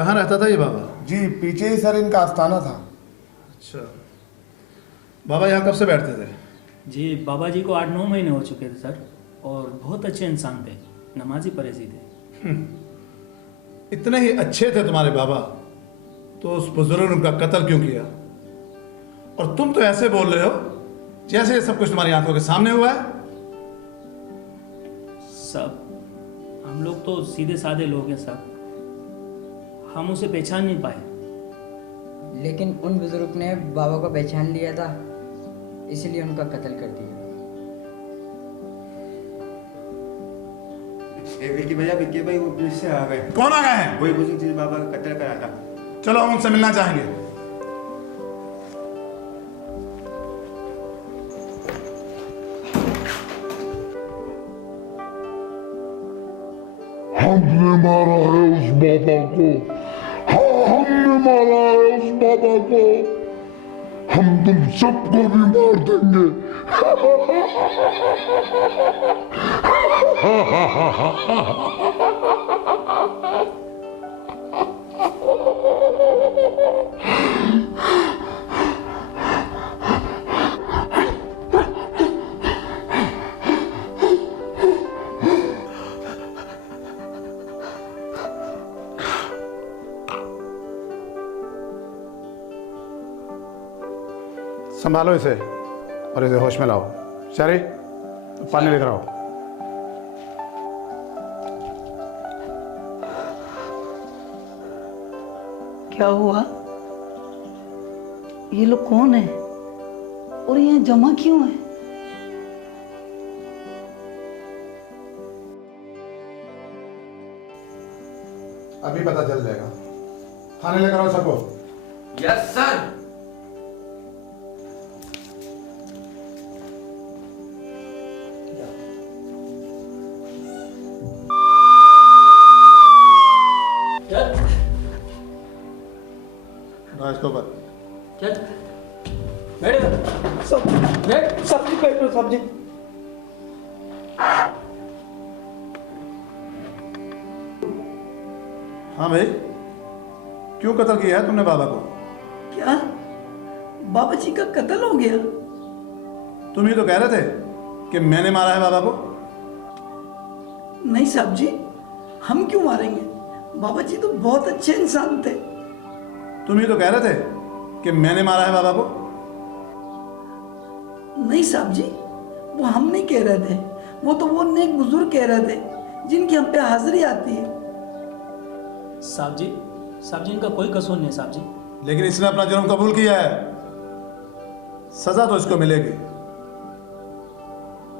कहाँ रहता था ये बाबा? जी पीछे ही सर इनका आस्थाना था। अच्छा, बाबा यहाँ कब से बैठते थे? जी बाबा जी को 8-9 महीने हो चुके थे सर, और बहुत अच्छे इंसान थे, नमाजी परहेजी थे। इतने ही अच्छे थे तुम्हारे बाबा, तो उस बुजुर्ग ने उनका कत्ल क्यों किया? और तुम तो ऐसे बोल रहे हो जैसे ये सब कुछ तुम्हारी आंखों के सामने हुआ है। सब हम लोग तो सीधे साधे लोग हैं सब, हम उसे पहचान नहीं पाए। लेकिन उन बुजुर्ग ने बाबा को पहचान लिया था, इसलिए उनका कत्ल कर दिया। विक्की भाई वो पुलिस से आ गए। कौन आ गए हैं? वही बुजुर्ग जिस बाबा का कत्ल करा था। चलो हम उनसे मिलना चाहेंगे। हमने मारा है उस बाबा को। हाँ हमने मारा है उस बाबा को। हम तुम सबको भी मार देंगे। संभालो इसे और इसे होश में लाओ। शारी, पानी लेकर आओ। क्या हुआ? ये लोग कौन है और यहाँ जमा क्यों है? अभी पता चल जाएगा। थाने लेकर आओ सबको। Yes sir. इसको पर सब्जी बैठो सब्जी। हाँ भाई, क्यों कत्ल किया है तुमने बाबा को? क्या बाबा जी का कत्ल हो गया? तुम ही तो कह रहे थे कि मैंने मारा है बाबा को। नहीं साहब जी, हम क्यों मारेंगे? बाबा जी तो बहुत अच्छे इंसान थे। तुम ही तो कह रहे थे कि मैंने मारा है बाबा को। नहीं साहब जी, वो हम नहीं कह रहे थे, वो नेक बुजुर्ग कह रहे थे जिनकी हम पे हाजिरी आती है। साहब जी इनका कोई कसूर नहीं साहब जी। लेकिन इसने अपना जुर्म कबूल किया है, सजा तो इसको मिलेगी।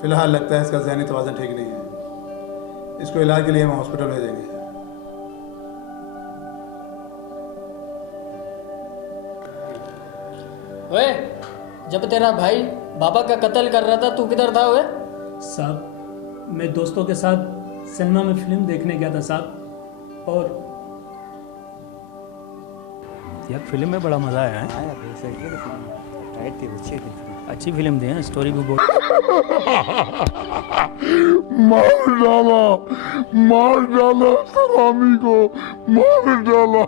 फिलहाल लगता है इसका ज़हनी तवाज़ुन ठीक नहीं है। इसको इलाज के लिए हम हॉस्पिटल भेजेंगे। ओए, जब तेरा भाई बाबा का कत्ल कर रहा था तू किधर था? ओए साहब मैं दोस्तों के साथ सिनेमा में फिल्म देखने गया था साहब, और यार फिल्म में बड़ा मज़ा आया है। अच्छी फिल्म थी, स्टोरी भी बहुत। मार डाला सलामी को, मार डाला।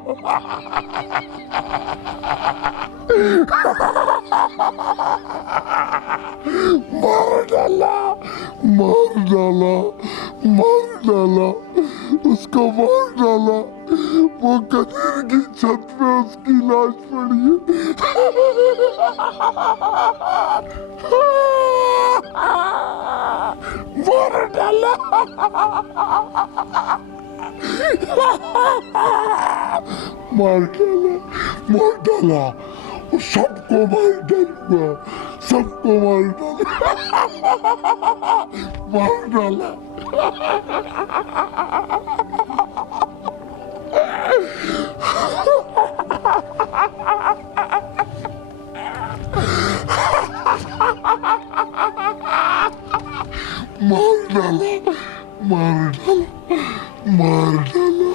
मार डाला, मार डाला, मार डाला, उसको मार डाला। वो कदीर की छत पे उसकी लाश पड़ी है। मार डाला, मार डाला, मार डाला, सबको मार डालूंगा, सबको मार डाला, मार डाला। मार डाला, मार डाला, मार डाला,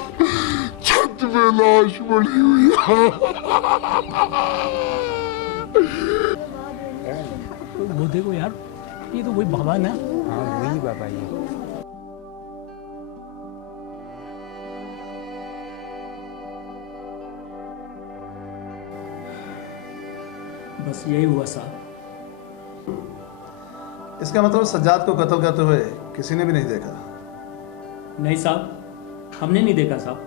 छत पे लाश पड़ी हुई है। वो देखो यार, ये तो वही बाबा ना। हाँ वही बाबा ये। बस यही हुआ साहब। इसका मतलब सज्जाद को कत्ल करते हुए किसी ने भी नहीं देखा? नहीं साहब, हमने नहीं देखा साहब।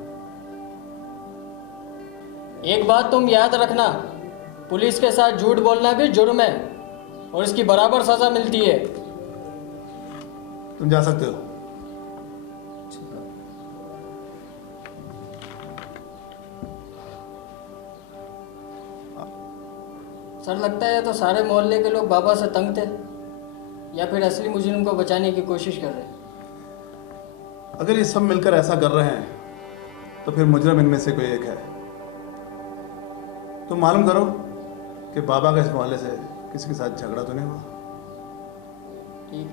एक बात तुम याद रखना, पुलिस के साथ झूठ बोलना भी जुर्म है और इसकी बराबर सजा मिलती है। तुम जा सकते हो। सर लगता है तो सारे मोहल्ले के लोग बाबा से तंग थे या फिर असली मुजरिम को बचाने की कोशिश कर रहे हैं। अगर ये सब मिलकर ऐसा कर रहे हैं तो फिर मुजरिम इनमें से कोई एक है। तुम मालूम करो कि बाबा का इस मोहल्ले से किसी के साथ झगड़ा तो नहीं हुआ? ठीक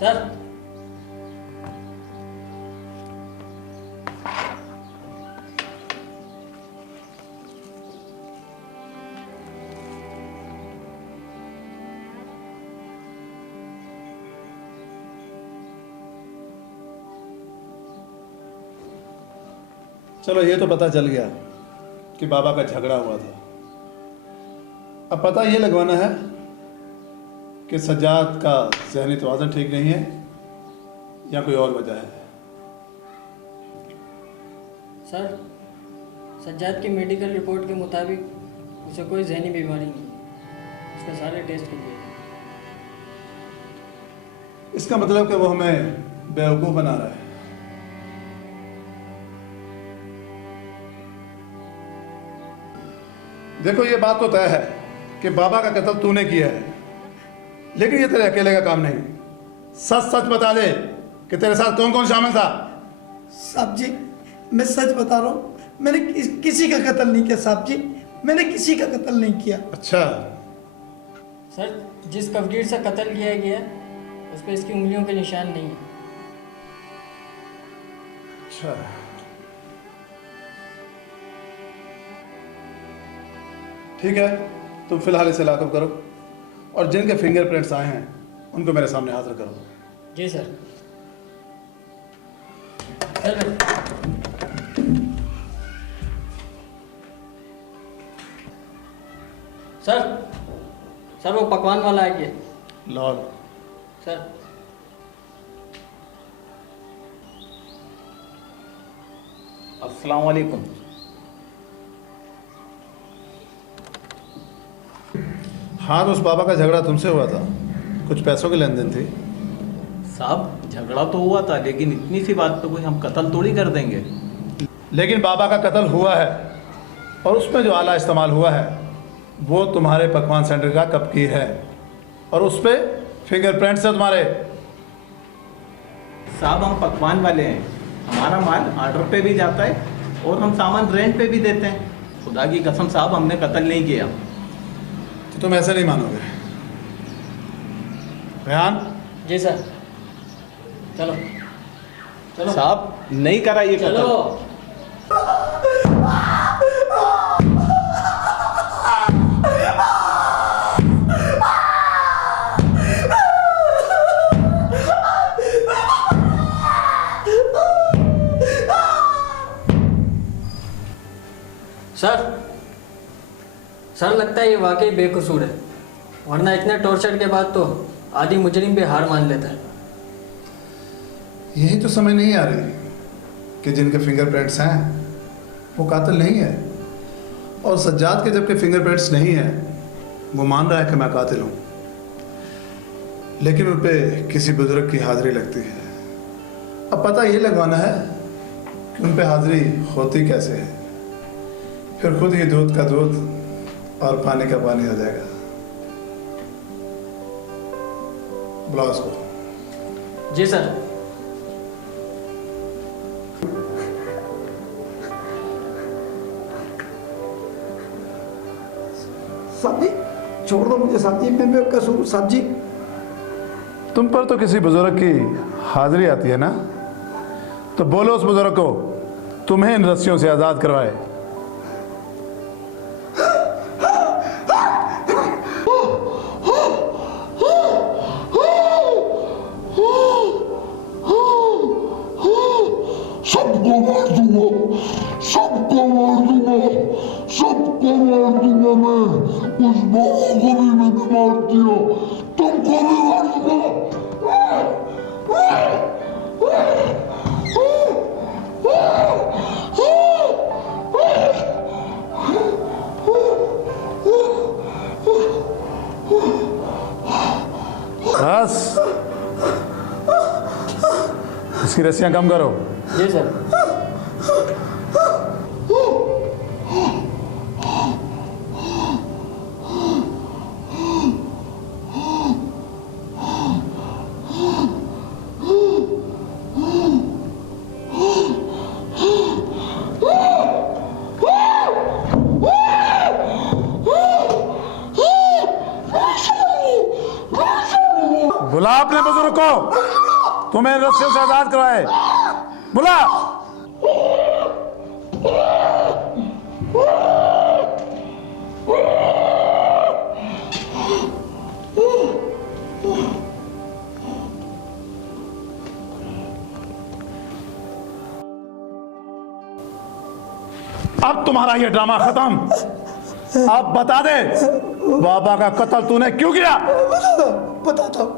सर। चलो ये तो पता चल गया कि बाबा का झगड़ा हुआ था। अब पता ये लगवाना है कि सज्जाद का ज़हनी तवाज़ुन ठीक नहीं है या कोई और वजह है। सर सज्जाद की मेडिकल रिपोर्ट के मुताबिक उसे कोई जहनी बीमारी नहीं है, उसके सारे टेस्ट किए। इसका मतलब कि वो हमें बेवकूफ़ बना रहा है। देखो ये बात तो तय है कि बाबा का कत्ल तूने किया है, लेकिन ये तेरे अकेले का काम नहीं। सच सच बता दे कि तेरे साथ कौन कौन शामिल था। साहब जी मैं सच बता रहा हूँ, मैंने किसी का कत्ल नहीं किया साहब जी, मैंने किसी का कत्ल नहीं किया। अच्छा, सर जिस कफगीर से कत्ल किया गया उस पर इसकी उंगलियों के निशान नहीं है। अच्छा। ठीक है, तुम फिलहाल इसे लाकअप करो और जिनके फिंगरप्रिंट्स आए हैं उनको मेरे सामने हाजिर करो। जी सर। सर सर सर वो पकवान वाला आ गया। लॉल। सर अस्सलाम वालेकुम। हाँ, तो उस बाबा का झगड़ा तुमसे हुआ था, कुछ पैसों की लेन देन थी। साहब झगड़ा तो हुआ था, लेकिन इतनी सी बात पे कोई हम कत्ल थोड़ी कर देंगे। लेकिन बाबा का कत्ल हुआ है और उसमें जो आला इस्तेमाल हुआ है वो तुम्हारे पकवान सेंटर का कप की है और उस पर फिंगरप्रिंट्स है तुम्हारे। साहब हम पकवान वाले हैं, हमारा माल ऑर्डर पे भी जाता है और हम सामान रेंट पे भी देते हैं। खुदा की कसम साहब हमने कत्ल नहीं किया। तो तुम ऐसे नहीं मानोगे। रेहान। जी सर। चलो चलो साहब नहीं करा ये कत्ल। चलो। सर लगता है ये वाकई बेकसूर है, वरना इतने टॉर्चर के बाद तो आदि मुजरिम भी हार मान लेता है। यही तो समझ नहीं आ रही कि जिनके फिंगरप्रिंट्स हैं वो कातिल नहीं है, और सज्जाद के जबकि फिंगरप्रिंट्स नहीं है वो मान रहा है कि मैं कातिल हूँ, लेकिन उन पर किसी बुजुर्ग की हाजिरी लगती है। अब पता ये लगवाना है कि उन पर हाजिरी होती कैसे है, फिर खुद ही दूध का दूध और पानी का पानी हो जाएगा। बुलाओ उसको। जी सर। साहब जी छोड़ दो मुझे साहब जी, मैं बेकसूर साहब जी। तुम पर तो किसी बुजुर्ग की हाजिरी आती है ना, तो बोलो उस बुजुर्ग को तुम्हें इन रस्सियों से आज़ाद करवाए। सबको मार दूंगा, सबको मार दूंगा। उस बाबा को भी मैंने मार दिया, तुमको भी मार दूंगा। बस, इसकी रस्सियां कम करो। जी सर। बुला अपने बुजुर्ग को, तुम्हें रस्सियों से आजाद कराए। बुला। अब तुम्हारा ये ड्रामा खत्म। अब बता दे, बाबा का कत्ल तूने क्यों किया? बताता हूँ।